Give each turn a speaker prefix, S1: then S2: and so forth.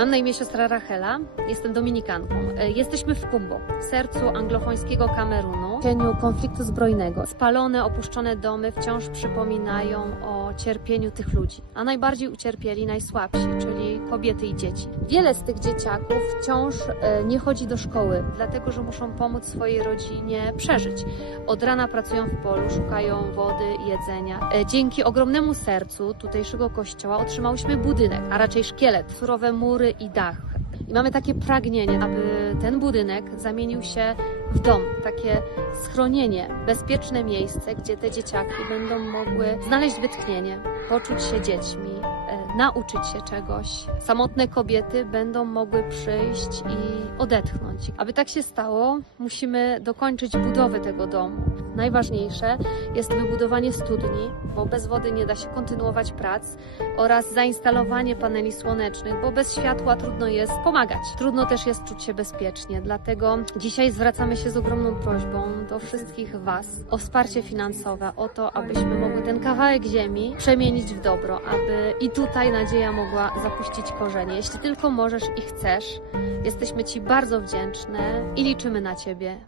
S1: Mam na imię siostra Rachela, jestem dominikanką. E, Jesteśmy w Kumbo, w sercu anglofońskiego Kamerunu, w cieniu konfliktu zbrojnego. Spalone, opuszczone domy wciąż przypominają o cierpieniu tych ludzi, a najbardziej ucierpieli najsłabsi, czyli kobiety i dzieci. Wiele z tych dzieciaków wciąż e, nie chodzi do szkoły, dlatego że muszą pomóc swojej rodzinie przeżyć. Od rana pracują w polu, szukają wody jedzenia. E, Dzięki ogromnemu sercu tutejszego kościoła otrzymałyśmy budynek, a raczej szkielet, surowe mury i dach. I mamy takie pragnienie, aby ten budynek zamienił się w dom, takie schronienie, bezpieczne miejsce, gdzie te dzieciaki będą mogły znaleźć wytchnienie, poczuć się dziećmi, e, nauczyć się czegoś. Samotne kobiety będą mogły przyjść i odetchnąć. Aby tak się stało, musimy dokończyć budowę tego domu. Najważniejsze jest wybudowanie studni, bo bez wody nie da się kontynuować prac, oraz zainstalowanie paneli słonecznych, bo bez światła trudno jest pomagać. Trudno też jest czuć się bezpiecznie, dlatego dzisiaj zwracamy się z ogromną prośbą do wszystkich Was o wsparcie finansowe, o to, abyśmy mogły ten kawałek ziemi przemienić w dobro, aby i tutaj nadzieja mogła zapuścić korzenie. Jeśli tylko możesz i chcesz, jesteśmy Ci bardzo wdzięczne i liczymy na Ciebie.